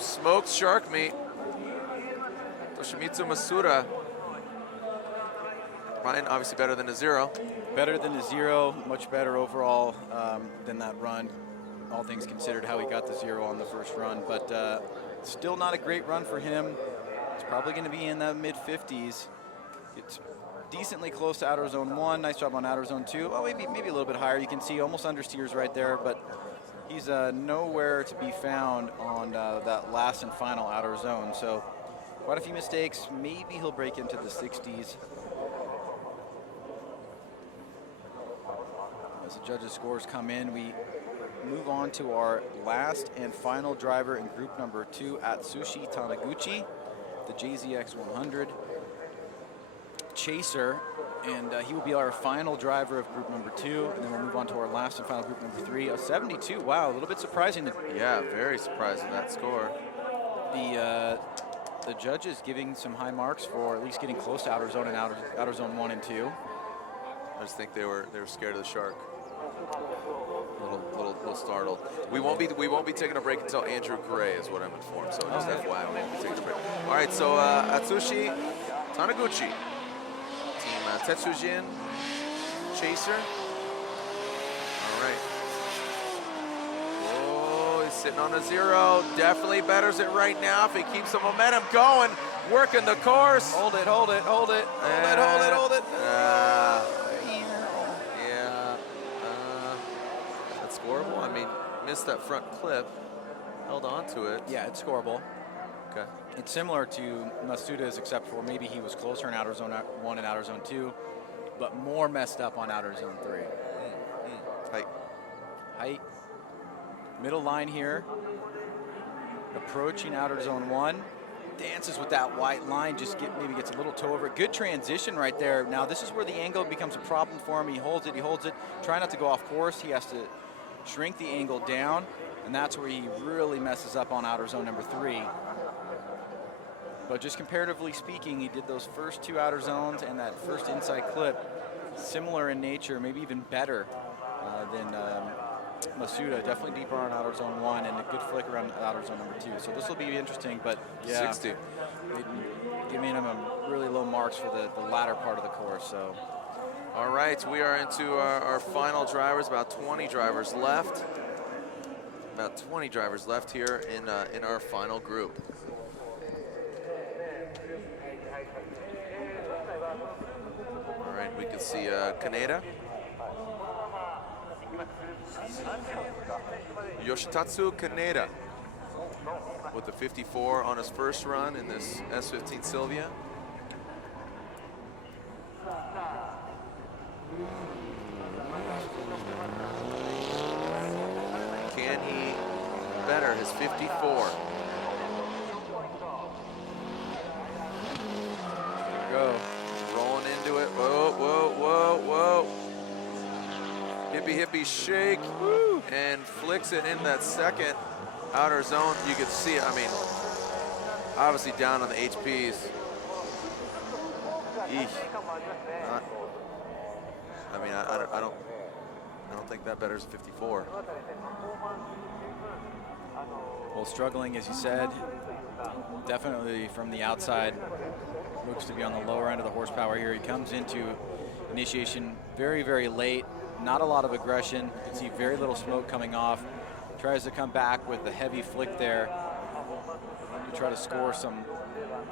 smoked shark meat. Toshimitsu Masuda. Ryan, obviously better than a 0. Better than a 0, much better overall than that run. All things considered, how he got the 0 on the first run, but still not a great run for him. It's probably going to be in the mid-50s. It's decently close to outer zone 1. Nice job on outer zone 2. Oh, maybe a little bit higher. You can see almost understeers right there, but he's nowhere to be found on that last and final outer zone. So quite a few mistakes. Maybe he'll break into the 60s. As the judges' scores come in, we move on to our last and final driver in group number 2, Atsushi Taniguchi, the JZX 100 chaser, and he will be our final driver of group number 2, and then we'll move on to our last and final group number 3. A 72, wow, a little bit surprising. Yeah, very surprising, that score. The judges giving some high marks for at least getting close to outer zone and outer zone 1 and 2. I just think they were scared of the shark. A little startled. We won't be taking a break until Andrew Gray is what I'm informed. So just FYI, we won't be taking a break. All right, so Atsushi Taniguchi, team Tetsujin chaser. All right. Oh, he's sitting on a 0. Definitely betters it right now if he keeps the momentum going, working the course. Hold it, hold it, hold it, hold it, hold it, hold it. Scoreable? I mean, missed that front clip, held on to it. Yeah, it's scoreable. Okay. It's similar to Masuda's, except for maybe he was closer in outer zone 1 and outer zone 2, but more messed up on outer zone 3. Height. Height. Middle line here. Approaching outer zone 1. Dances with that white line, maybe gets a little toe over it. Good transition right there. Now this is where the angle becomes a problem for him. He holds it. Try not to go off course. He has to shrink the angle down, and that's where he really messes up on outer zone number 3. But just comparatively speaking, he did those first 2 outer zones and that first inside clip similar in nature, maybe even better than Masuda. Definitely deeper on outer zone 1 and a good flick around outer zone number 2. So this will be interesting, but yeah, 60. Giving him a really low marks for the latter part of the course. So. All right, we are into our final drivers. About 20 drivers left. About 20 drivers left here in our final group. All right, we can see Kaneda, Yoshitatsu Kaneda with the 54 on his first run in this S15 Sylvia. Can he better his 54? There we go. Rolling into it. Whoa, whoa, whoa, whoa. Hippie, hippie, shake. Woo. And flicks it in that second outer zone. You can see it. I mean, obviously down on the HPs. Eesh. I mean, I don't think that betters 54. Well, struggling, as you said, definitely from the outside. Looks to be on the lower end of the horsepower here. He comes into initiation very, very late. Not a lot of aggression. You can see very little smoke coming off. Tries to come back with a heavy flick there to try to score some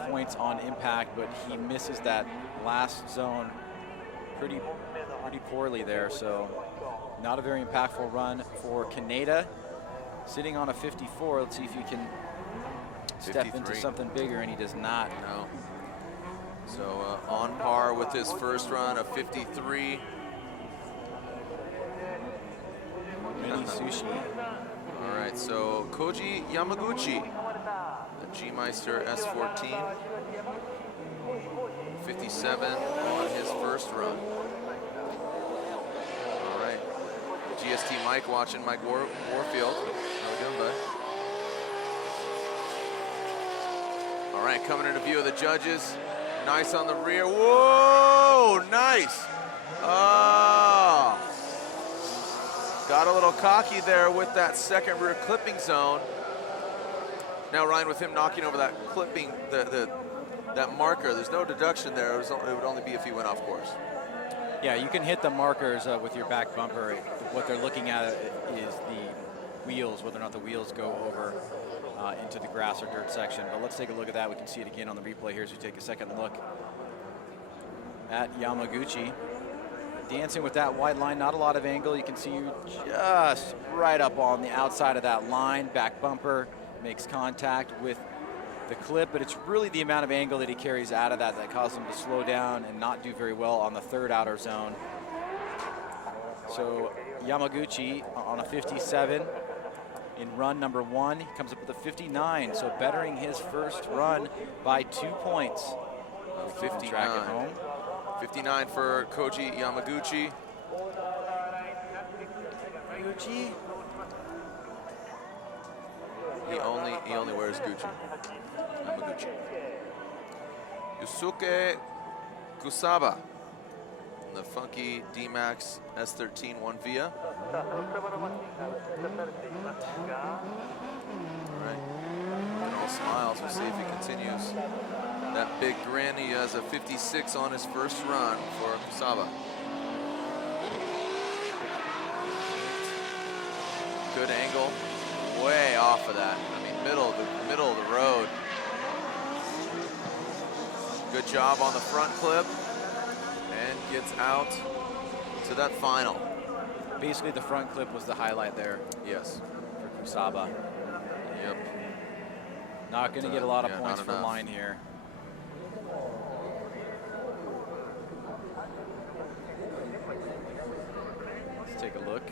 points on impact, but he misses that last zone pretty poorly there. So not a very impactful run for Kaneda. Sitting on a 54. Let's see if he can step 53. into something bigger, and he does not. No. So on par with his first run of 53. Mini sushi. All right, so Koji Yamaguchi, the G-Meister S14, 57 on his first run. All right, GST Mike watching, Mike Warfield. How we doing, bud? All right, coming into view of the judges. Nice on the rear. Whoa, nice. Oh. Got a little cocky there with that second rear clipping zone. Now, Ryan, with him knocking over that clipping, that marker, there's no deduction there. It would only be if he went off course. Yeah, you can hit the markers with your back bumper. What they're looking at is the wheels, whether or not the wheels go over into the grass or dirt section. But let's take a look at that. We can see it again on the replay here as we take a second look at Yamaguchi. Dancing with that white line, not a lot of angle. You can see you just right up on the outside of that line. Back bumper makes contact with the clip, but it's really the amount of angle that he carries out of that causes him to slow down and not do very well on the third outer zone. So Yamaguchi on a 57 in run number 1. He comes up with a 59, so bettering his first run by 2 points. 59. Track at home. 59 for Koji Yamaguchi. Gucci. He only wears Gucci. Yamaguchi. Yusuke Kusaba. The funky D-Max S13 1 Via. All right. And all smiles. We'll see if he continues that big grin. He has a 56 on his first run for Kusaba. Good angle. Way off of that. I mean, middle of the road. Good job on the front clip. And gets out to that final. Basically, the front clip was the highlight there. Yes. For Kusaba. Yep. Not going to get a lot of points for line here. Let's take a look.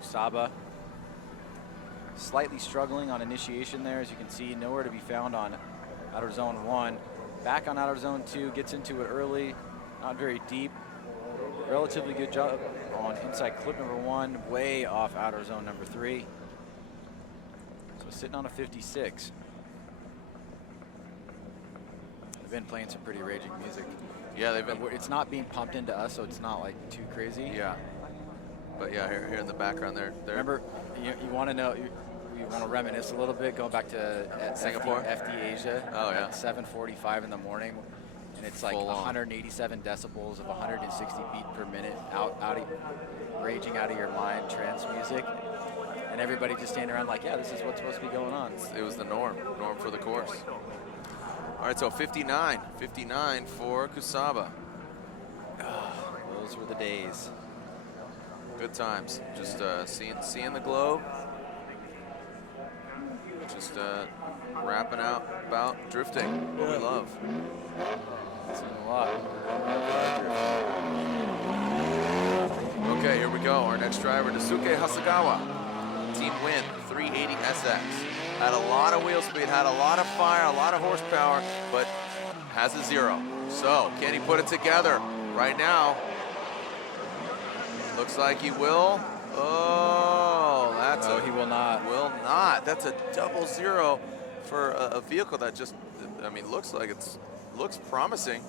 Kusaba slightly struggling on initiation there, as you can see, nowhere to be found on outer zone 1. Back on outer zone 2, gets into it early, not very deep. Relatively good job on inside clip number 1, way off outer zone number 3. So sitting on a 56. They've been playing some pretty raging music. Yeah, they've been. It's not being pumped into us, so it's not like too crazy. Yeah. But yeah, here in the background, they're remember, you want to know, you want to reminisce a little bit, going back to Singapore, FD Asia. Oh yeah. At 7:45 in the morning, and it's like 187 decibels of 160 beat per minute, raging out of your mind, trance music, and everybody just standing around like, yeah, this is what's supposed to be going on. It was the norm for the course. All right, so 59 for Kusaba. Those were the days. Good times. Just seeing the globe. Just rapping out about drifting, what we love. Seen a lot. Okay, here we go. Our next driver, Daisuke Hasegawa. Team win, 380 SX. Had a lot of wheel speed, had a lot of fire, a lot of horsepower, but has a 0. So, can he put it together right now? Looks like he will. Oh, he will not. Will not. That's a double 0 for a vehicle that just, I mean, looks promising.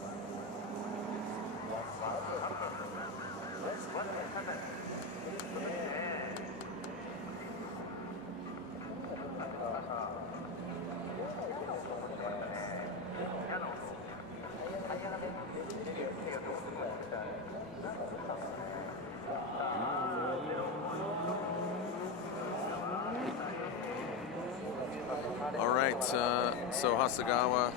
All right, so Hasegawa.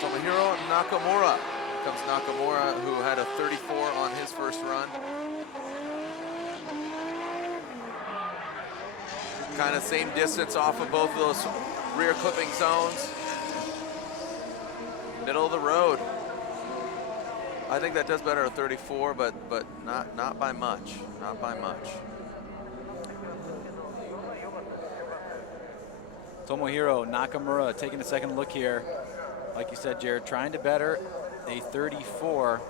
Tomohiro Nakamura. Here comes Nakamura, who had a 34 on his first run. Kind of same distance off of both of those rear clipping zones. Middle of the road. I think that does better at 34, but not by much. Not by much. Tomohiro Nakamura taking a second look here. Like you said, Jared, trying to better a 34.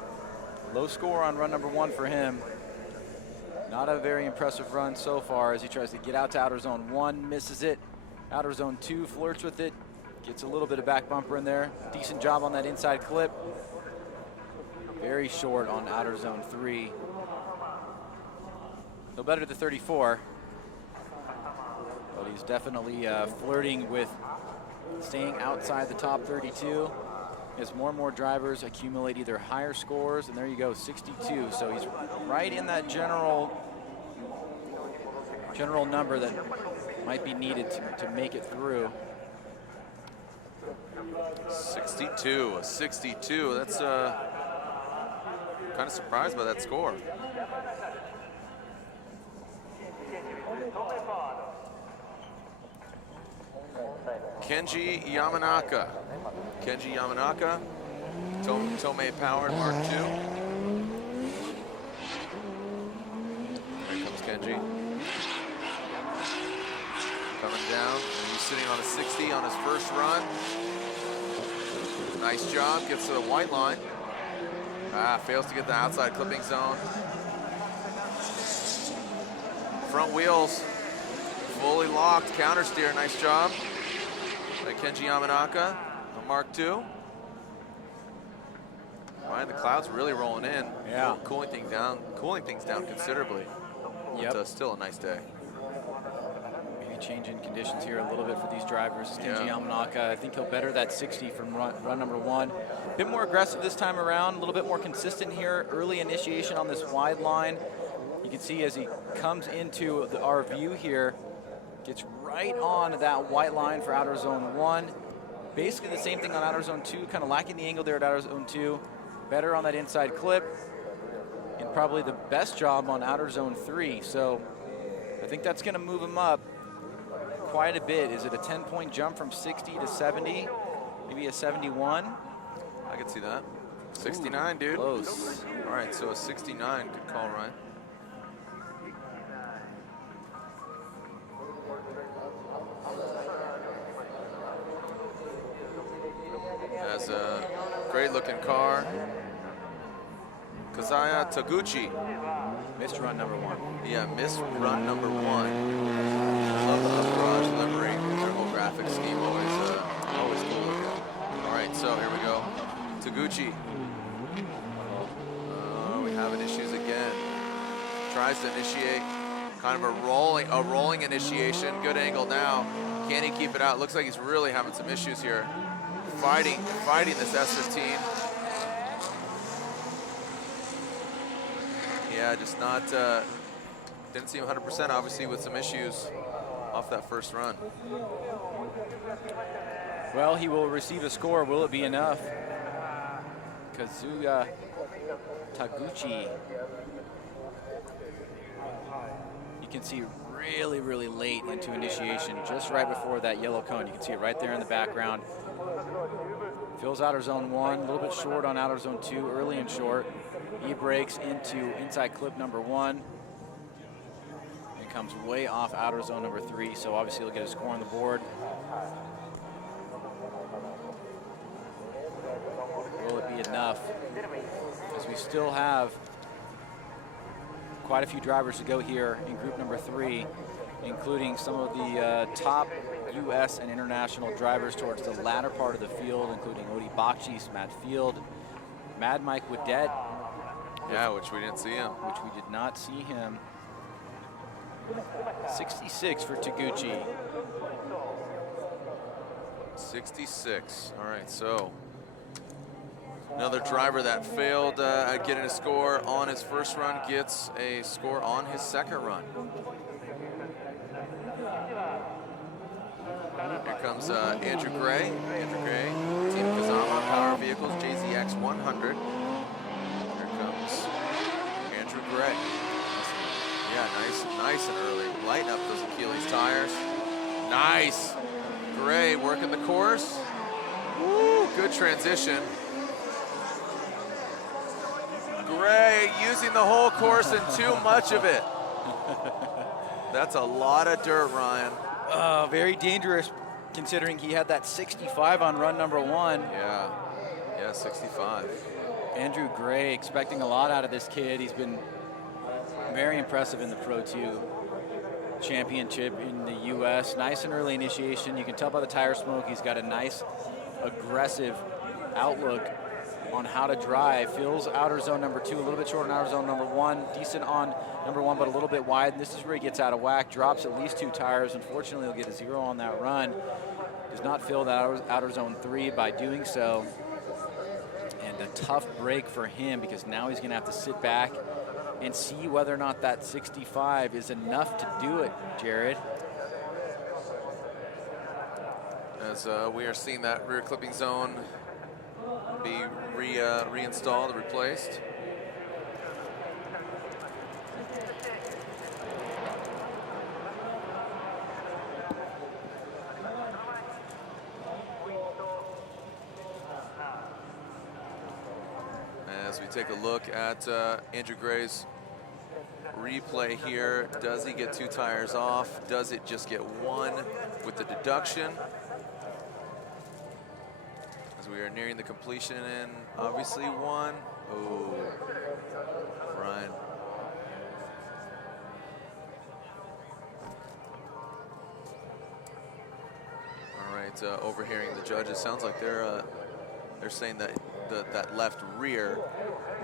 Low score on run number 1 for him. Not a very impressive run so far as he tries to get out to outer zone 1, misses it. Outer zone 2, flirts with it, gets a little bit of back bumper in there. Decent job on that inside clip. Very short on outer zone 3. No better to 34. But he's definitely flirting with staying outside the top 32. As more and more drivers accumulate either higher scores, and there you go, 62. So he's right in that general number that might be needed to make it through. 62, a 62. That's kind of surprised by that score. Kenji Yamanaka. Kenji Yamanaka, Tomei powered Mark II. Here comes Kenji. Coming down, he's sitting on a 60 on his first run. Nice job, gets to the white line. Fails to get the outside clipping zone. Front wheels fully locked, counter steer, nice job by Kenji Yamanaka. Mark II. Ryan, the clouds really rolling in. Yeah. Cooling things down considerably. Yep. But still a nice day. Maybe changing conditions here a little bit for these drivers. Kenji Yamanaka, I think he'll better that 60 from run number 1. A bit more aggressive this time around, a little bit more consistent here. Early initiation on this wide line. You can see as he comes into our view here, gets right on that white line for outer zone 1. Basically the same thing on outer zone 2, kind of lacking the angle there at outer zone 2. Better on that inside clip, and probably the best job on outer zone 3. So I think that's going to move him up quite a bit. Is it a 10-point jump from 60 to 70? Maybe a 71? I could see that. 69, Ooh, dude. Close. All right, so a 69. Good call, Ryan. Has a great looking car. Kazaya Taguchi. Missed run number 1. Yeah, missed run number 1. Love the garage livery. Their whole graphic scheme always cool looking. All right, so here we go. Taguchi. We having issues again. Tries to initiate kind of a rolling initiation. Good angle now. Can he keep it out? Looks like he's really having some issues here. Fighting this S15. Yeah, just not, didn't seem 100% obviously with some issues off that first run. Well, he will receive a score. Will it be enough? Kazuya Taguchi. You can see really late into initiation, just right before that yellow cone. You can see it right there in the background. Fills outer zone 1, a little bit short on outer zone 2, early and short. He breaks into inside clip number 1. It comes way off outer zone number 3, so obviously he'll get a score on the board. Will it be enough? Because we still have quite a few drivers to go here in group number 3, including some of the top U.S. and international drivers towards the latter part of the field, including Odi Bakchis, Matt Field, Mad Mike Wadette. Yeah, which we didn't see him. Which we did not see him. 66 for Taguchi. 66. All right, so another driver that failed at getting a score on his first run gets a score on his second run. Here comes Andrew Gray. Andrew Gray, Team Kazama, Power Vehicles, JZX 100. Here comes Andrew Gray. Yeah, nice and early. Lighten up those Achilles tires. Nice. Gray working the course. Woo, good transition. Gray using the whole course and too much of it. That's a lot of dirt, Ryan. Very dangerous considering he had that 65 on run number 1. Yeah, 65. Andrew Gray expecting a lot out of this kid. He's been very impressive in the Pro 2 championship in the U.S. Nice and early initiation. You can tell by the tire smoke he's got a nice, aggressive outlook on how to drive. Feels outer zone number 2, a little bit short on outer zone number 1. Decent on number 1, but a little bit wide. And this is where he gets out of whack, drops at least 2 tires. Unfortunately, he'll get a 0 on that run. Does not fill that outer zone 3 by doing so. And a tough break for him because now he's going to have to sit back and see whether or not that 65 is enough to do it, Jared. As we are seeing that rear clipping zone be reinstalled, replaced. As we take a look at Andrew Gray's replay here, does he get 2 tires off? Does it just get 1 with the deduction? As we are nearing the completion, and obviously 1. Oh, Ryan. All right, overhearing the judges, sounds like they're saying that that left rear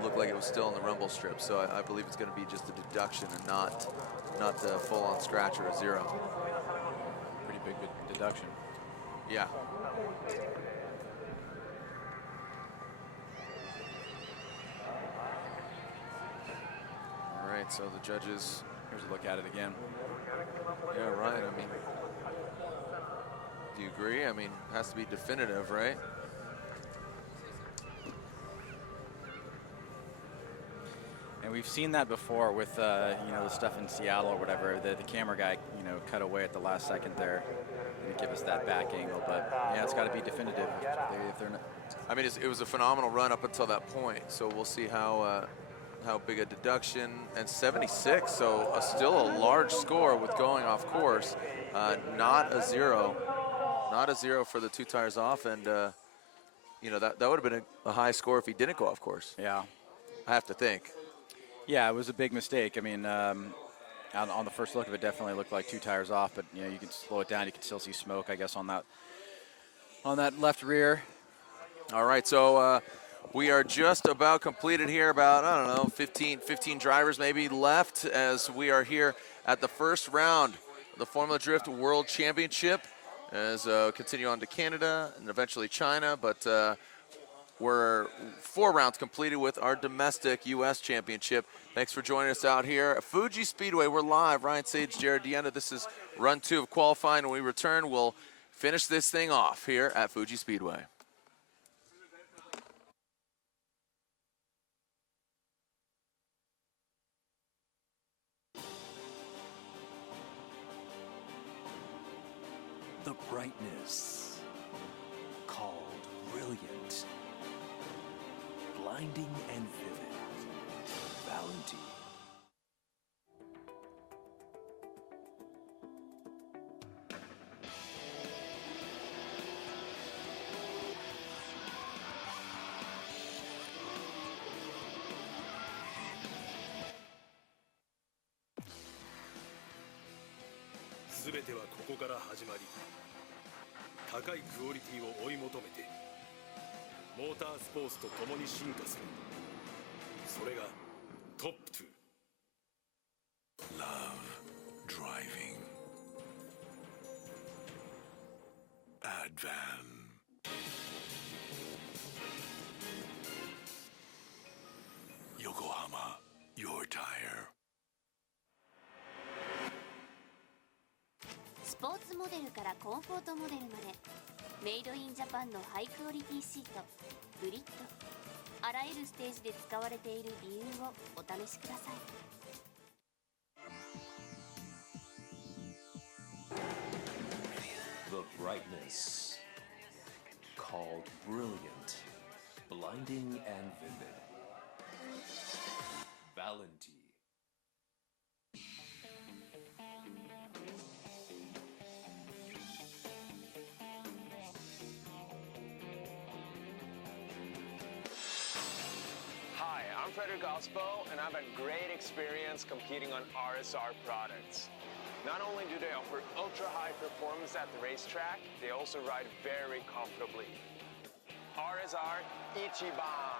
looked like it was still in the rumble strip, so I believe it's going to be just a deduction and not a full-on scratch or a 0. Pretty big deduction. Yeah. All right, so the judges. Here's a look at it again. Yeah, right. I mean, do you agree? I mean, it has to be definitive, right? And we've seen that before with, you know, the stuff in Seattle or whatever. The camera guy, you know, cut away at the last second there and give us that back angle. But yeah, it's got to be definitive if they're not. I mean, it was a phenomenal run up until that point. So we'll see how big a deduction. And 76, so still a large score with going off course. Not a 0. Not a 0 for the 2 tires off. And, you know, that would have been a high score if he didn't go off course. Yeah. I have to think. Yeah, it was a big mistake. I mean, on the first look of it, definitely looked like 2 tires off, but you know, you can slow it down. You can still see smoke, I guess, on that left rear. All right, so we are just about completed here. About, I don't know, 15 drivers maybe left as we are here at the first round of the Formula Drift World Championship. As continue on to Canada and eventually China, but we're 4 rounds completed with our domestic U.S. championship. Thanks for joining us out here at Fuji Speedway. We're live. Ryan Sage, Jared Deanna. This is run 2 of qualifying. When we return, we'll finish this thing off here at Fuji Speedway. The brightness called brilliant, blinding and vivid, Valentine. Love driving. Advan. Yokohama, your tire. スポーツモデルからコンフォートモデルまでメイドインジャパンのハイクオリティシートグリッドあらゆるステージで使われている理由をお試しください。 The brightness called brilliant, blinding and vivid, Valentine. Hi, I'm Frederick Osbo, and I've had great experience competing on RSR products. Not only do they offer ultra-high performance at the racetrack, they also ride very comfortably. RSR Ichiban.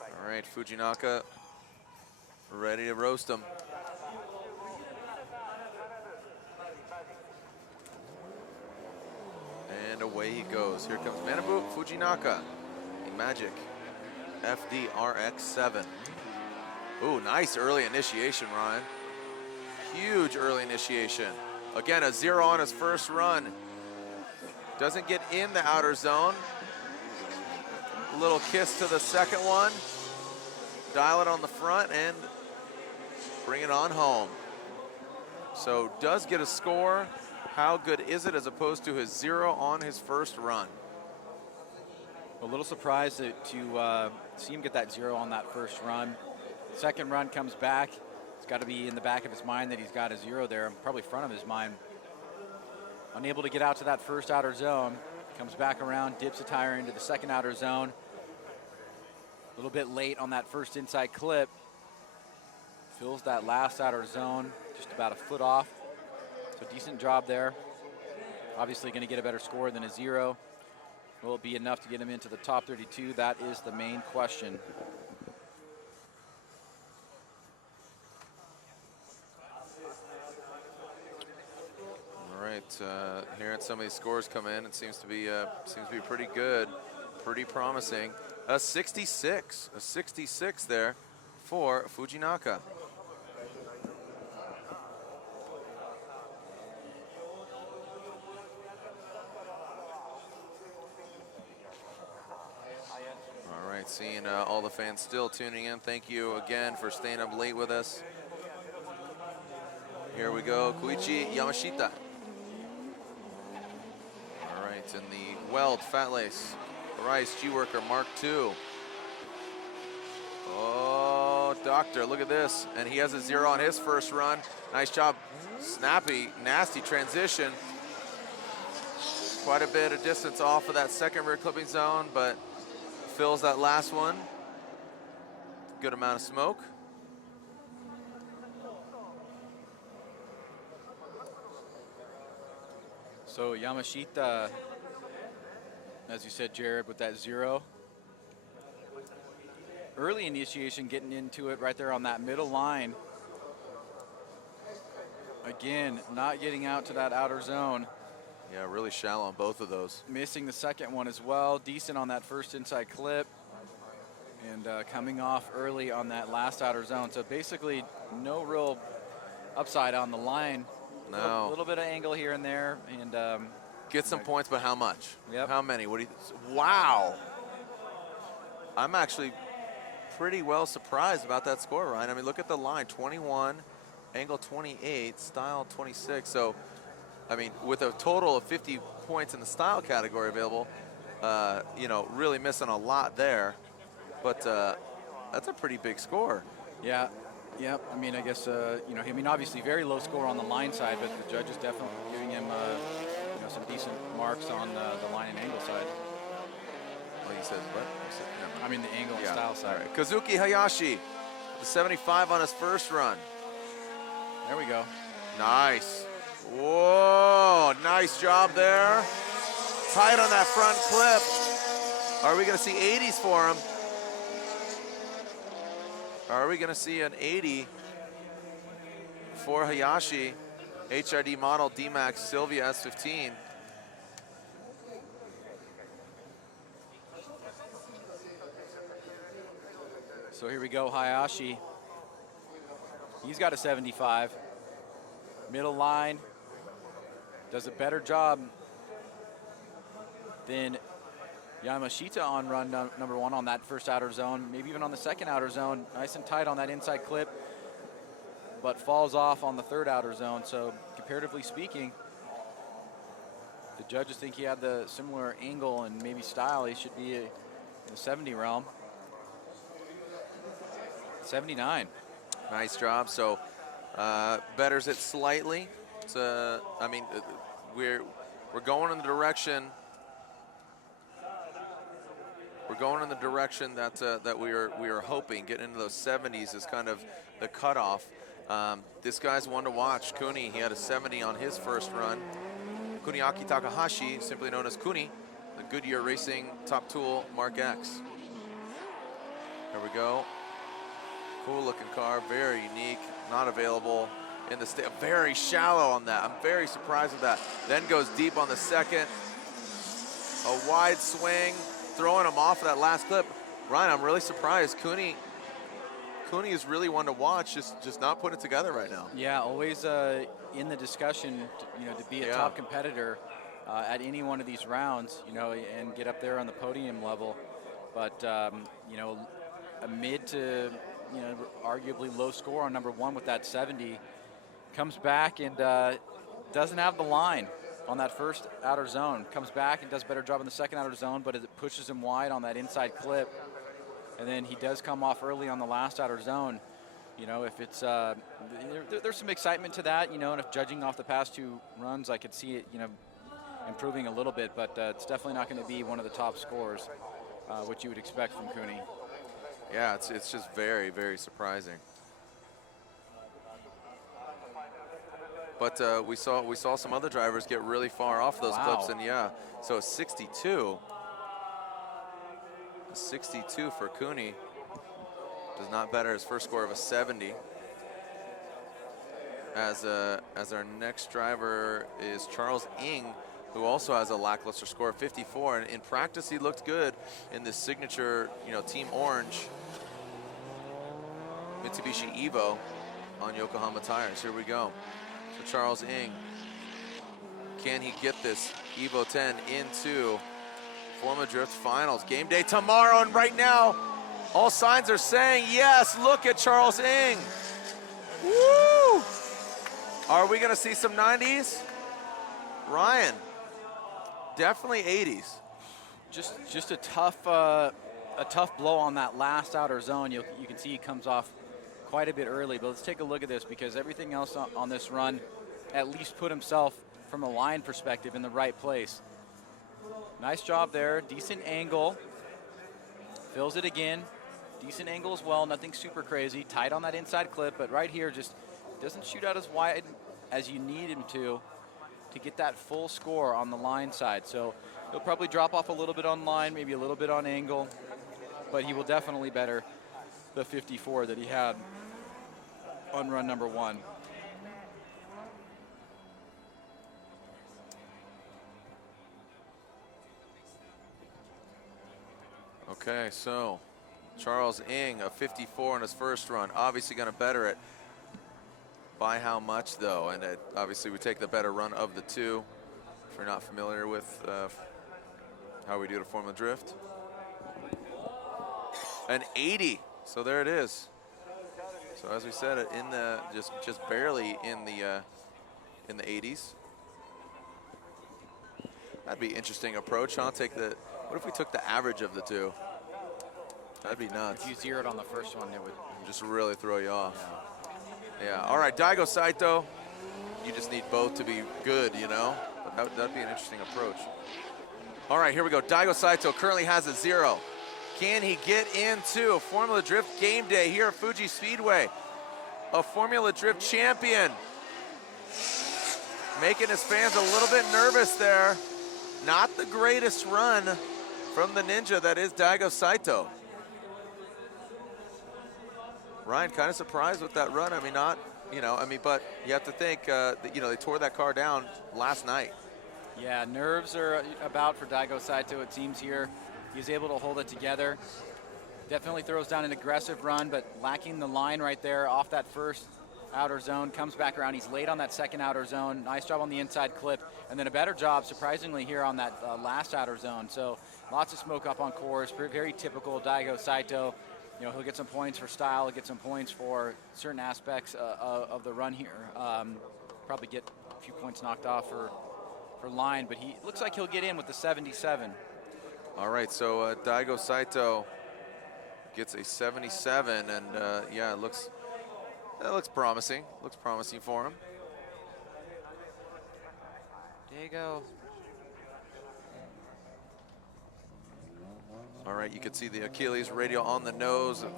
All right, Fujinaka ready to roast him. And away he goes. Here comes Manabu Fujinaka, a Magic FDRX7. Ooh, nice early initiation, Ryan. Huge early initiation. Again, a 0 on his first run. Doesn't get in the outer zone. A little kiss to the second one. Dial it on the front and bring it on home. So does get a score. How good is it as opposed to his 0 on his first run? A little surprised to see him get that 0 on that first run. Second run comes back. It's got to be in the back of his mind that he's got a 0 there, probably front of his mind. Unable to get out to that first outer zone. Comes back around, dips a tire into the second outer zone. A little bit late on that first inside clip. Fills that last outer zone, just about a foot off. So decent job there. Obviously going to get a better score than a 0. Will it be enough to get him into the top 32? That is the main question. All right, hearing some of these scores come in, it seems to be pretty good, pretty promising. A 66 there for Fujinaka. All right, seeing all the fans still tuning in. Thank you again for staying up late with us. Here we go, Koichi Yamashita. All right, in the Weld Fat Lace Rice G-Worker Mark II. Oh, Doctor, look at this. And he has a 0 on his first run. Nice job. Snappy, nasty transition. Quite a bit of distance off of that second rear clipping zone, but fills that last one. Good amount of smoke. So Yamashita, as you said, Jared, with that 0. Early initiation, getting into it right there on that middle line. Again, not getting out to that outer zone. Yeah, really shallow on both of those. Missing the second one as well. Decent on that first inside clip. And coming off early on that last outer zone. So basically no real upside on the line. No. A little bit of angle here and there. And get some points, but how much? Yep. How many? What do you? Wow. I'm actually pretty well surprised about that score, Ryan. I mean, look at the line: 21, angle 28, style 26. So, I mean, with a total of 50 points in the style category available, you know, really missing a lot there. But that's a pretty big score. Yeah. Yep. I mean, I guess, you know, I mean, obviously very low score on the line side, but the judge is definitely giving him, you know, some decent marks on the line and angle side. Oh, he says what? He said, never mind. I mean, the angle and style side. All right. Kazuki Hayashi, the 75 on his first run. There we go. Nice. Whoa, nice job there. Tight on that front clip. Are we going to see 80s for him? Are we going to see an 80 for Hayashi? HRD model D-Max Sylvia S15. So here we go, Hayashi. He's got a 75. Middle line. Does a better job than Yamashita on run number 1 on that first outer zone, maybe even on the second outer zone. Nice and tight on that inside clip, but falls off on the third outer zone. So comparatively speaking, the judges think he had the similar angle and maybe style. He should be in the 70 realm. 79. Nice job. So betters it slightly. It's, I mean, we're going in the direction. We're going in the direction that that we are hoping. Getting into those 70s is kind of the cutoff. This guy's one to watch. Kuni, he had a 70 on his first run. Kuniaki Takahashi, simply known as Kuni, the Goodyear Racing Top Tool Mark X. There we go. Cool looking car, very unique, not available in the state. Very shallow on that. I'm very surprised with that. Then goes deep on the second. A wide swing, throwing him off of that last clip. Ryan, I'm really surprised. Kuni is really one to watch, just not putting it together right now. Yeah, always in the discussion, you know, to be a top competitor at any one of these rounds, you know, and get up there on the podium level. But, you know, a mid to, you know, arguably low score on number 1 with that 70. Comes back and doesn't have the line on that first outer zone. Comes back and does a better job in the second outer zone, but it pushes him wide on that inside clip. And then he does come off early on the last outer zone. You know, if it's, there's some excitement to that, you know, and if judging off the past 2 runs, I could see it, you know, improving a little bit, but it's definitely not going to be one of the top scores, what you would expect from Kuni. Yeah, it's just very, very surprising. But we saw some other drivers get really far off those clips, and yeah, so a 62. A 62 for Kuni does not better his first score of a 70. As our next driver is Charles Ng, who also has a lackluster score of 54. And in practice, he looked good in this signature, you know, Team Orange Mitsubishi Evo on Yokohama tires. Here we go. So Charles Ng, can he get this Evo 10 into Formula Drift Finals? Game day tomorrow, and right now, all signs are saying yes. Look at Charles Ng. Woo! Are we gonna see some 90s? Ryan, definitely 80s. Just a tough blow on that last outer zone. You can see he comes off quite a bit early, but let's take a look at this, because everything else on this run at least put himself from a line perspective in the right place. Nice job there. Decent angle. Fills it again. Decent angle as well. Nothing super crazy. Tight on that inside clip, but right here just doesn't shoot out as wide as you need him to get that full score on the line side. So he'll probably drop off a little bit on line, maybe a little bit on angle, but he will definitely better the 54 that he had on run number 1. Okay, so Charles Ng, a 54 in his first run, obviously going to better it. By how much, though? And obviously we take the better run of the two. If you're not familiar with how we do to Formula Drift. An 80, so there it is. So as we said, in the just barely in the 80s. That'd be an interesting approach, huh? What if we took the average of the two? That'd be nuts. If you zeroed on the first one, it would just really throw you off. Yeah. Yeah. All right, Daigo Saito. You just need both to be good, you know? That'd be an interesting approach. All right, here we go. Daigo Saito currently has a 0. Can he get into a Formula Drift game day here at Fuji Speedway? A Formula Drift champion. Making his fans a little bit nervous there. Not the greatest run from the ninja that is Daigo Saito. Ryan, kind of surprised with that run. I mean, but you have to think, they tore that car down last night. Yeah, nerves are about for Daigo Saito, it seems here. He's able to hold it together. Definitely throws down an aggressive run, but lacking the line right there off that first outer zone. Comes back around. He's late on that second outer zone. Nice job on the inside clip. And then a better job, surprisingly, here on that last outer zone. So lots of smoke up on course. Very typical Daigo Saito. He'll get some points for style. He'll get some points for certain aspects of the run here. Probably get a few points knocked off for line, but he looks like he'll get in with the 77. All right, so Daigo Saito gets a 77, and it looks promising. Looks promising for him. Daigo. All right, you can see the Achilles radial on the nose of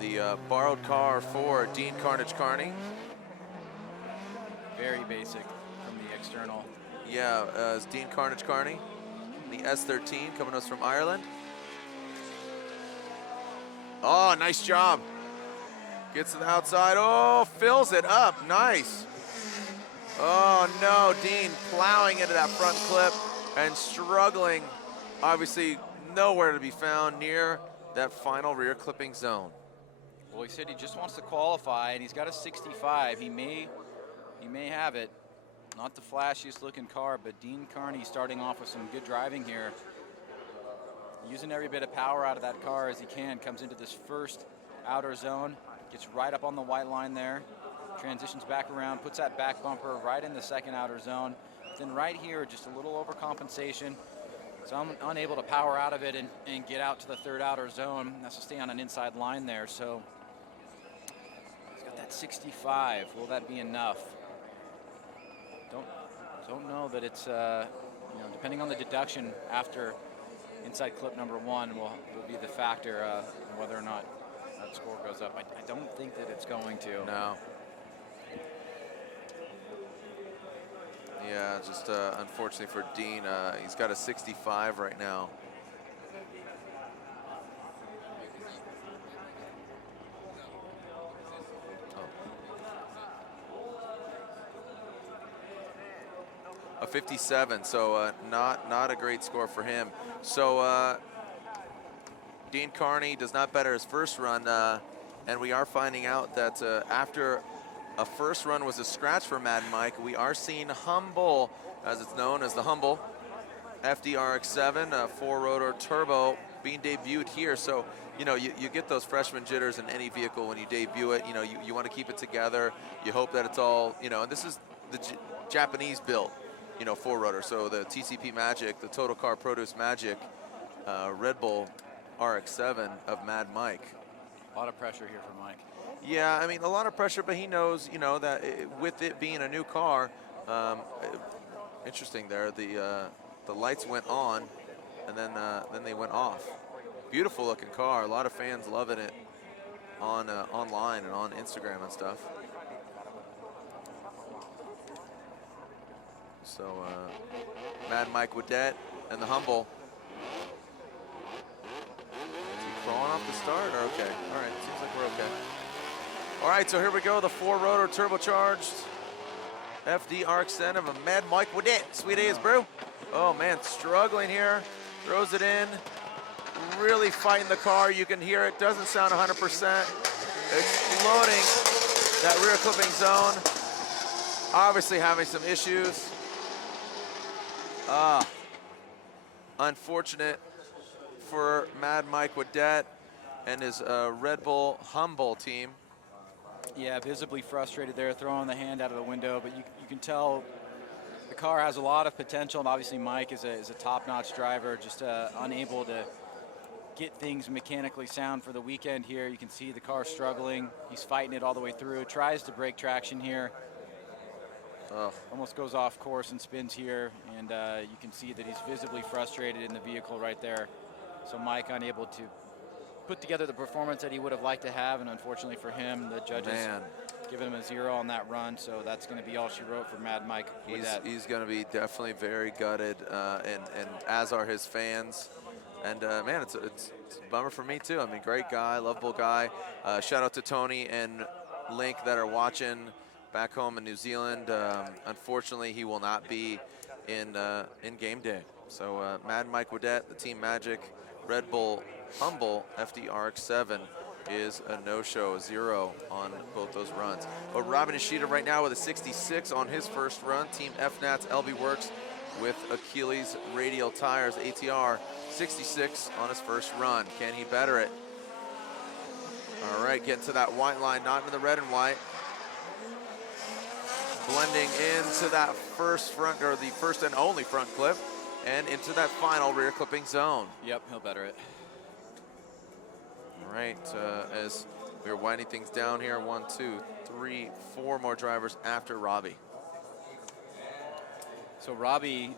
the borrowed car for Dean Carnage Carney. Very basic from the external. Yeah, it's Dean Carnage Carney, the S13 coming to us from Ireland. Oh, nice job. Gets to the outside. Oh, fills it up. Nice. Oh, no. Dean plowing into that front clip and struggling. Obviously, nowhere to be found near that final rear clipping zone. Well, he said he just wants to qualify, and he's got a 65. He may have it. Not the flashiest looking car, but Dean Carney starting off with some good driving here. Using every bit of power out of that car as he can. Comes into this first outer zone. Gets right up on the white line there. Transitions back around. Puts that back bumper right in the second outer zone. Then right here, just a little overcompensation. So I'm unable to power out of it and get out to the third outer zone. Has to stay on an inside line there. So he's got that 65. Will that be enough? Don't know that it's, depending on the deduction after inside clip number 1 will be the factor in whether or not that score goes up. I don't think that it's going to. No. Yeah, just unfortunately for Dean, he's got a 65 right now. A 57, so not a great score for him. So Dean Carney does not better his first run, and we are finding out that after a first run was a scratch for Mad Mike, we are seeing Humble, as it's known as the Humble, FDRX7, 4-rotor turbo, being debuted here. So, you get those freshman jitters in any vehicle when you debut it. You want to keep it together. You hope that it's all, and this is the Japanese built, 4-rotor. So the TCP Magic, the Total Car Produce Magic, Red Bull RX-7 of Mad Mike. A lot of pressure here for Mike. Yeah, I mean, a lot of pressure, but he knows, that with it being a new car, interesting there, the the lights went on, and then they went off. Beautiful looking car. A lot of fans loving it on online and on Instagram and stuff. So Mad Mike Wadette and the Humble. Is he crawling off the start or okay? All right, seems like we're okay. All right, so here we go. The 4-rotor turbocharged FD RX-10 of a Mad Mike Wadette. Sweet A's brew. Oh man, struggling here. Throws it in. Really fighting the car. You can hear it. Doesn't sound 100%. Exploding that rear clipping zone. Obviously having some issues. Unfortunate for Mad Mike Wadette and his Red Bull Humble team. Yeah, visibly frustrated there, throwing the hand out of the window, but you can tell the car has a lot of potential, and obviously Mike is a top-notch driver, just unable to get things mechanically sound for the weekend here. You can see the car struggling. He's fighting it all the way through, tries to break traction here. Almost goes off course and spins here, and you can see that he's visibly frustrated in the vehicle right there. So Mike unable to put together the performance that he would have liked to have, and unfortunately for him, the judges giving him a 0 on that run, so that's going to be all she wrote for Mad Mike. He's going to be definitely very gutted, and as are his fans. And man, it's a bummer for me too. I mean, great guy, lovable guy. Shout out to Tony and Link that are watching back home in New Zealand. Unfortunately, he will not be in game day. So Mad Mike Wadette, the Team Magic Red Bull Humble FDRX7 is a no-show, 0 on both those runs. But Robin Ishida right now with a 66 on his first run. Team FNAT's LB Works with Achilles radial tires, ATR, 66 on his first run. Can he better it? All right, getting to that white line, not into the red and white. Blending into that first front, or the first and only front clip, and into that final rear clipping zone. Yep, he'll better it. All right, as we're winding things down here, 1, 2, 3, 4 more drivers after Robbie. So Robbie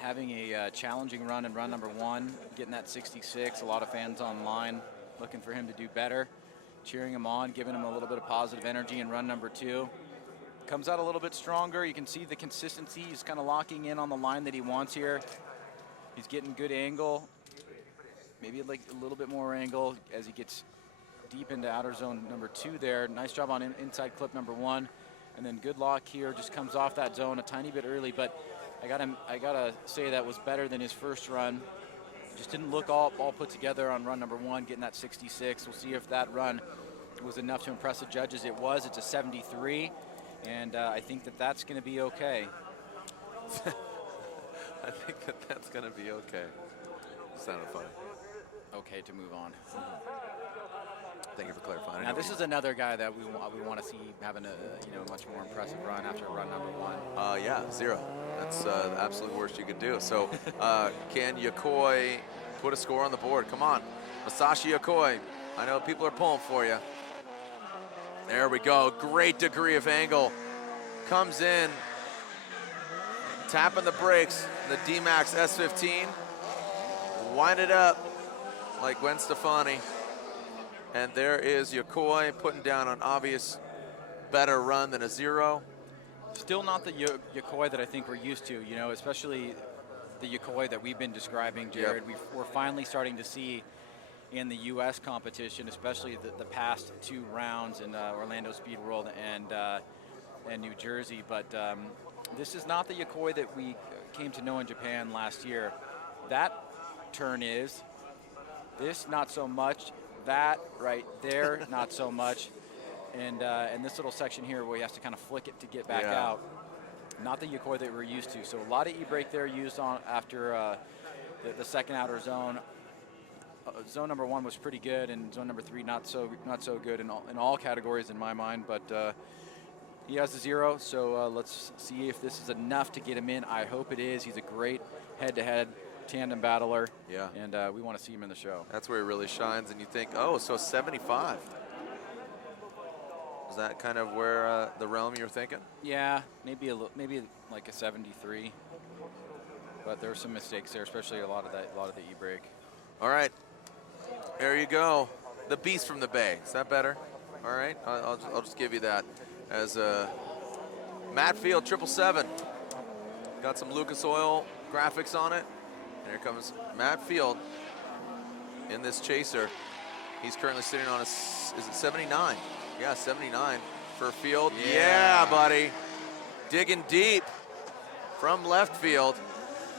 having a challenging run in run number 1, getting that 66. A lot of fans online looking for him to do better, cheering him on, giving him a little bit of positive energy in run number 2. Comes out a little bit stronger. You can see the consistency. He's kind of locking in on the line that he wants here. He's getting good angle, maybe like a little bit more angle as he gets deep into outer zone number 2 there. Nice job on inside clip number 1. And then good lock here, just comes off that zone a tiny bit early, but I gotta say that was better than his first run. Just didn't look all put together on run number 1, getting that 66. We'll see if that run was enough to impress the judges. It was. It's a 73, and I think that's going to be okay. I think that's going to be okay. Sounded funny. Okay to move on. Thank you for clarifying. Now this is another guy that we want to see having a much more impressive run after run number 1. Yeah, 0. That's the absolute worst you could do. So can Yokoi put a score on the board? Come on, Masashi Yokoi. I know people are pulling for you. There we go. Great degree of angle. Comes in, tapping the brakes. The D-Max S15. Wind it up like Gwen Stefani. And there is Yokoi putting down an obvious better run than a 0. Still not the Yokoi that I think we're used to, especially the Yokoi that we've been describing, Jared. Yep. We're finally starting to see in the U.S. competition, especially the past 2 rounds in Orlando Speed World and New Jersey. But this is not the Yokoi that we came to know in Japan last year. That turn is. This, not so much. That right there, not so much. And this little section here where he has to kind of flick it to get back out. Not the Yokoi that we're used to. So a lot of e-brake there used on after the second outer zone. Zone number 1 was pretty good, and zone number 3 not so good in all categories in my mind. But he has a 0, so let's see if this is enough to get him in. I hope it is. He's a great head-to-head tandem battler. Yeah. And we want to see him in the show. That's where he really shines, and you think, oh, so 75. Is that kind of where the realm you're thinking? Yeah, maybe like a 73. but there were some mistakes there, especially a lot of the e-brake. All right, there you go. The Beast from the Bay. Is that better? All right, I'll just give you that. As Matt Field, 777. Got some Lucas Oil graphics on it. And here comes Matt Field in this chaser. He's currently sitting on a, is it 79? Yeah, 79 for Field. Yeah, buddy. Digging deep from left field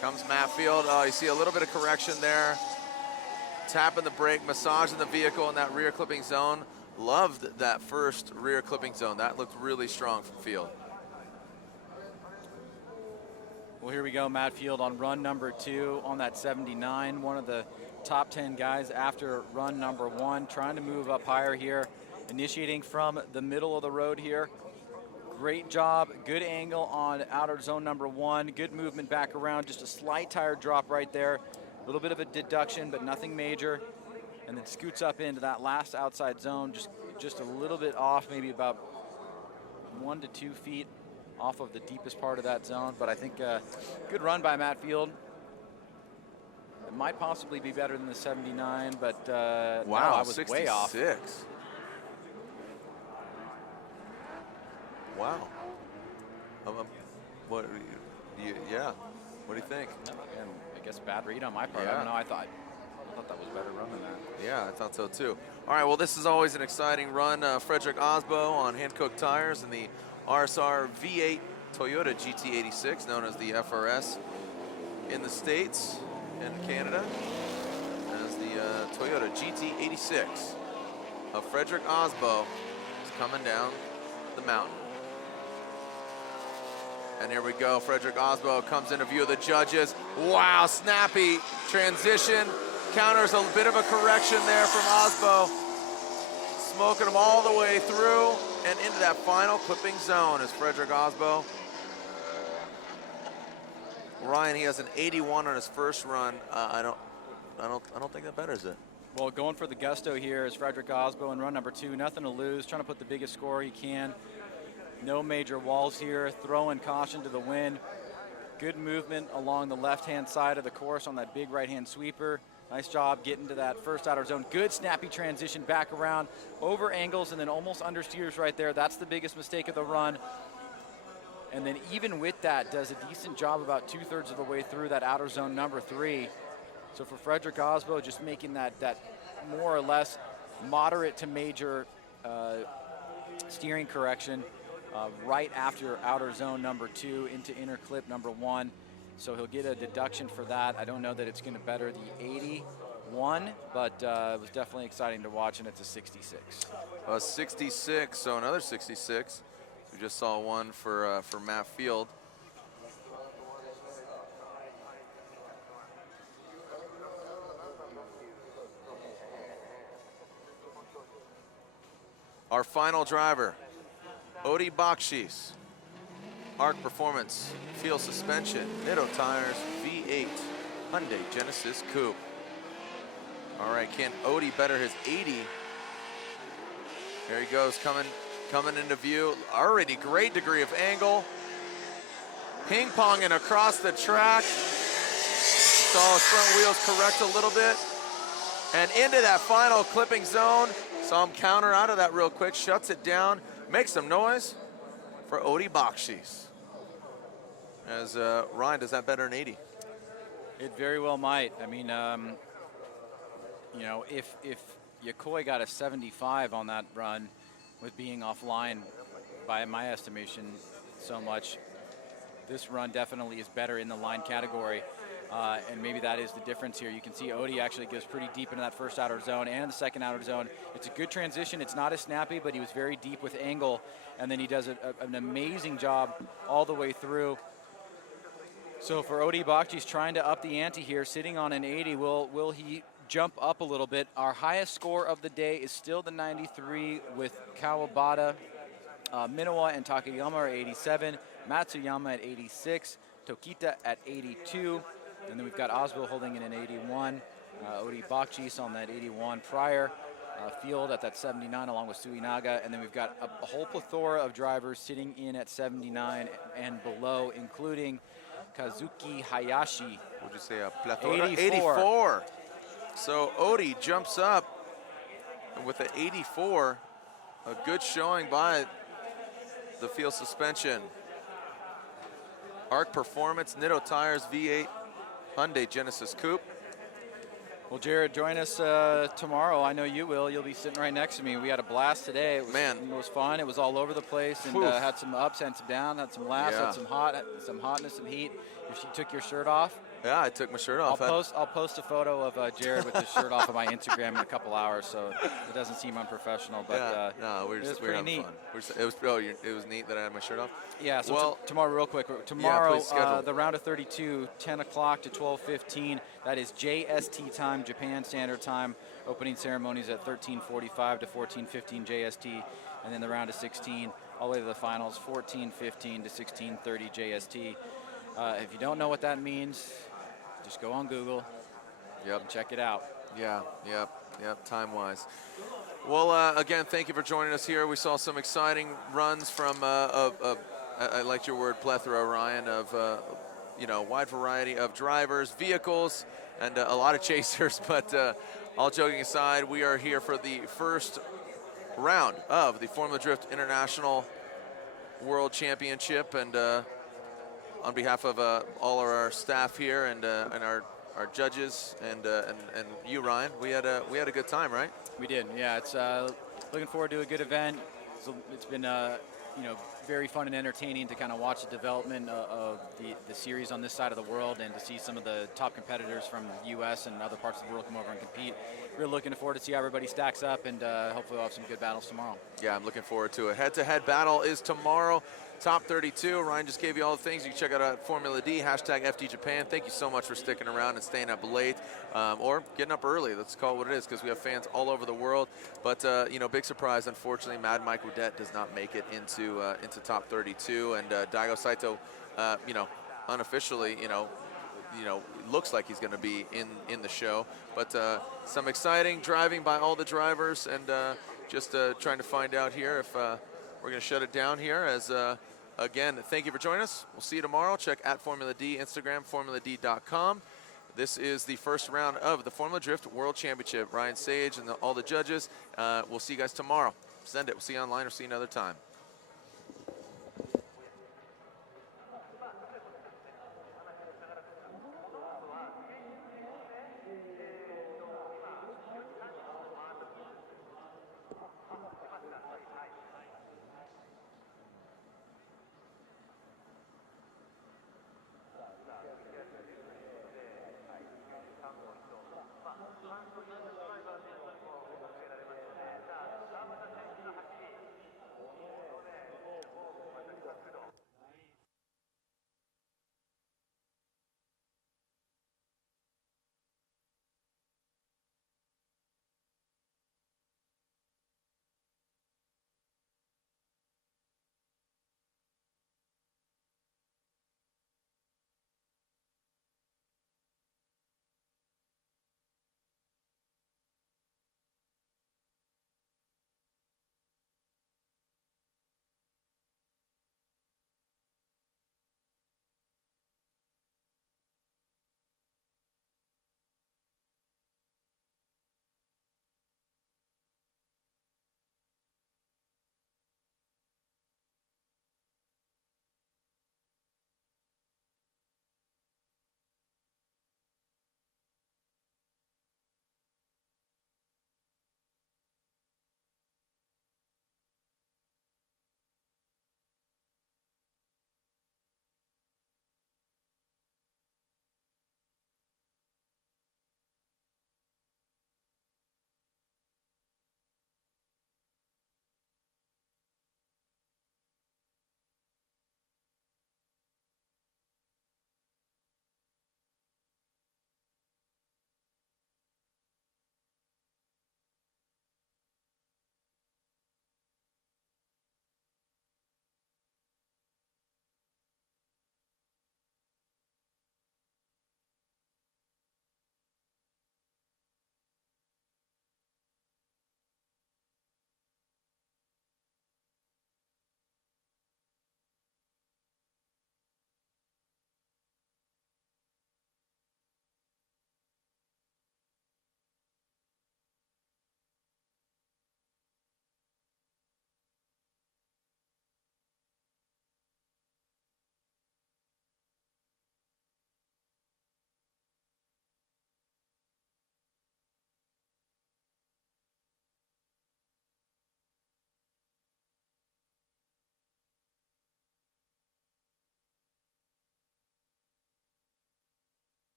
comes Matt Field. Oh, you see a little bit of correction there. Tapping the brake, massaging the vehicle in that rear clipping zone. Loved that first rear clipping zone. That looked really strong from Field. Well, here we go, Matt Field on run number 2 on that 79. One of the top 10 guys after run number 1, trying to move up higher here, initiating from the middle of the road here. Great job, good angle on outer zone number 1, good movement back around, just a slight tire drop right there. A little bit of a deduction, but nothing major. And then scoots up into that last outside zone, just a little bit off, maybe about 1 to 2 feet off of the deepest part of that zone. But I think good run by Matt Field. It might possibly be better than the 79, but wow, no, I was 66. way off. Wow. What? Yeah. What do you think? And I guess bad read on my part. I Yeah. don't know. I thought that was a better run than that. Yeah, I thought so too. All right, well, this is always an exciting run. Frederick Osbo on Hankook tires in the RSR V8 Toyota GT86, known as the FRS in the States and Canada, as the Toyota GT86 of Frederick Osbo is coming down the mountain. And here we go, Frederick Osbo comes into view of the judges. Wow, snappy transition. Counters a bit of a correction there from Osbo. Smoking him all the way through and into that final clipping zone is Frederick Osbo. Ryan, he has an 81 on his first run. I don't think that betters it. Well, going for the gusto here is Frederick Osbo in run number 2. Nothing to lose, trying to put the biggest score he can. No major walls here, throwing caution to the wind. Good movement along the left-hand side of the course on that big right-hand sweeper. Nice job getting to that first outer zone. Good snappy transition back around, over angles, and then almost understeers right there. That's the biggest mistake of the run. And then even with that, does a decent job about 2/3 of the way through that outer zone number 3. So for Frederick Osbo, just making that more or less moderate to major steering correction right after outer zone number 2 into inner clip number 1. So he'll get a deduction for that. I don't know that it's going to better the 81, but it was definitely exciting to watch, and it's a 66. 66, so another 66. We just saw one for Matt Field. Our final driver, Odi Bakshis. Arc Performance, Field Suspension, Nitto Tires, V8, Hyundai Genesis Coupe. All right, can Odi better his 80? There he goes, coming into view. Already great degree of angle. Ping-ponging across the track. Saw his front wheels correct a little bit. And into that final clipping zone. Saw him counter out of that real quick, shuts it down, makes some noise for Odi Bakshis. As Ryan, does that better an 80? It very well might. I mean, you know, if Yokoi got a 75 on that run with being offline by my estimation so much, this run definitely is better in the line category. And maybe that is the difference here. You can see Odi actually goes pretty deep into that first outer zone and the second outer zone. It's a good transition. It's not as snappy, but he was very deep with angle. And then he does an amazing job all the way through. So for Odi Bakshis trying to up the ante here, sitting on an 80, will he jump up a little bit? Our highest score of the day is still the 93 with Kawabata. Minowa and Takayama are 87, Matsuyama at 86, Tokita at 82, and then we've got Osbo holding in an 81, Odi Bakshis on that 81 prior, Field at that 79 along with Suinaga, and then we've got a whole plethora of drivers sitting in at 79 and below, including Kazuki Hayashi. Would you say a plethora? 84. 84. So Odi jumps up with an 84. A good showing by the field suspension. Arc Performance, Nitto Tires, V8, Hyundai Genesis Coupe. Well, Jared, join us tomorrow. I know you will. You'll be sitting right next to me. We had a blast today. It was fun. It was all over the place, and had some ups and some downs, had some laughs, had some hotness, some heat. You took your shirt off. Yeah, I took my shirt off. I'll post a photo of Jared with his shirt off on my Instagram in a couple hours, so it doesn't seem unprofessional. But we're pretty neat. Fun. It was neat that I had my shirt off. Yeah. So tomorrow, real quick. Tomorrow, the round of 32, 10 o'clock to 12:15. That is JST time, Japan Standard Time. Opening ceremonies at 13:45 to 14:15 JST, and then the round of 16 all the way to the finals, 14:15 to 16:30 JST. If you don't know what that means, just go on Google. Yep. And check it out. Yeah. Yep. Time-wise. Well, again, thank you for joining us here. We saw some exciting runs from I liked your word plethora, Ryan, of wide variety of drivers, vehicles, and a lot of chasers. But all joking aside, we are here for the first round of the Formula Drift International World Championship, and on behalf of all of our staff here and our judges and you, Ryan, we had a good time, right? We did. Yeah, it's looking forward to a good event. It's been very fun and entertaining to kind of watch the development of the series on this side of the world, and to see some of the top competitors from the U.S. and other parts of the world come over and compete. Really looking forward to see how everybody stacks up, and hopefully we'll have some good battles tomorrow. Yeah, I'm looking forward to it. Head-to-head battle is tomorrow. Top 32. Ryan just gave you all the things. You can check out Formula D, #FDJapan. Thank you so much for sticking around and staying up late, or getting up early. Let's call it what it is, because we have fans all over the world. But big surprise. Unfortunately, Mad Mike Oudet does not make it into top 32, and Daigo Saito, unofficially, looks like he's going to be in the show. But some exciting driving by all the drivers, and just trying to find out here if we're going to shut it down here. As again, thank you for joining us. We'll see you tomorrow. Check @Formula D, Instagram, FormulaD.com. This is the first round of the Formula Drift World Championship. Ryan Sage and all the judges. We'll see you guys tomorrow. Send it. We'll see you online or see you another time.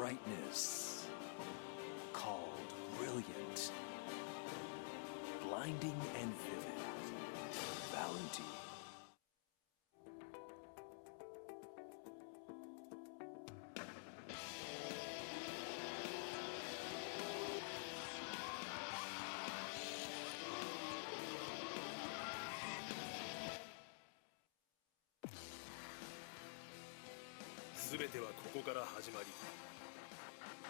brightness called brilliant, blinding and vivid, Valenti.全てはここから始まり、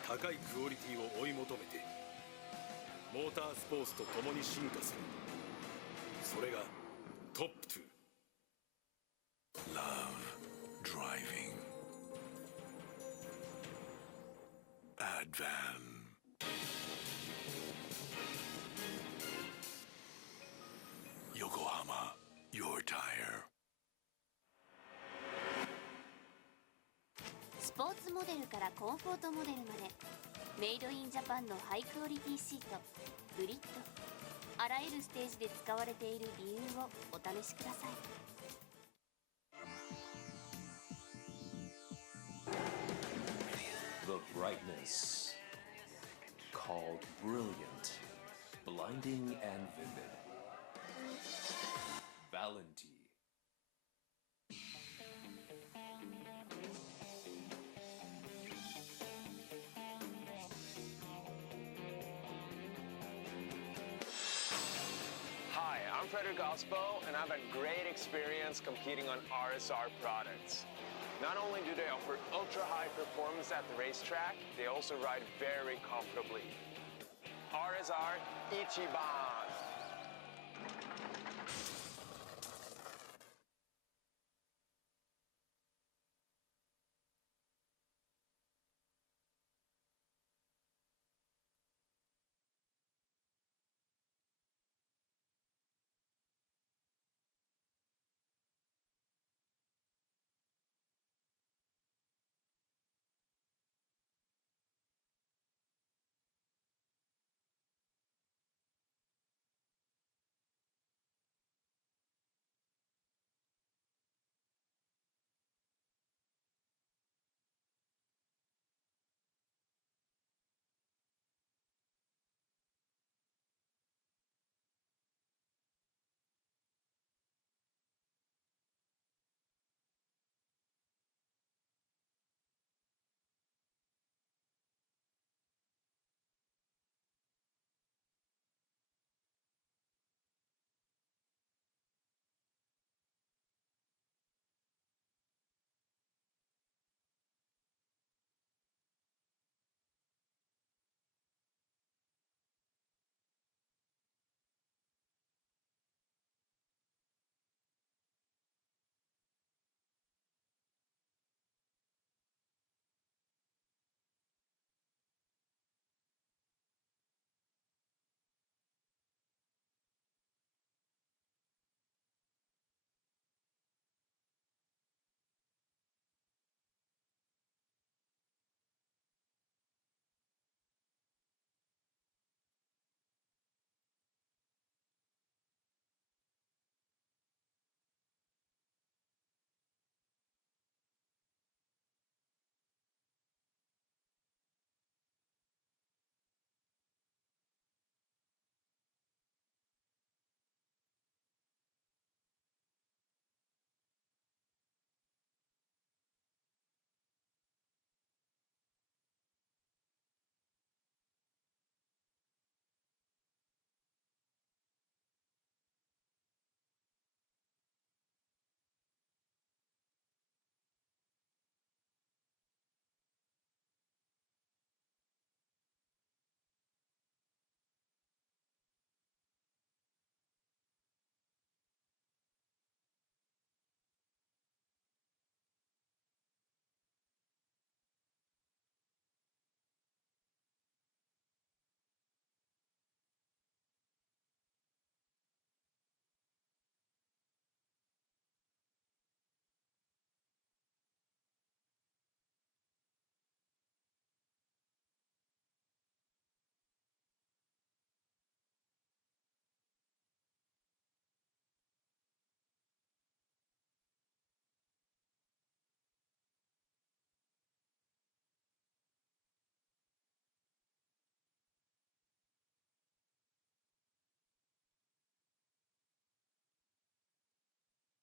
高いクオリティを追い求めてモータースポーツと共に進化する。それがトップ2。 Love driving. Advan. Yokohama, your tire. スポーツモデルからコンフォートモデルまでメイドインジャパンのハイクオリティシートグリッド、あらゆるステージで使われている理由をお試しください。The brightness called brilliant, blinding and vivid, Valenti. Hi, I'm Frederick Osbo, and I've had great experience competing on RSR products. Not only do they offer ultra-high performance at the racetrack, they also ride very comfortably. RSR Ichiban!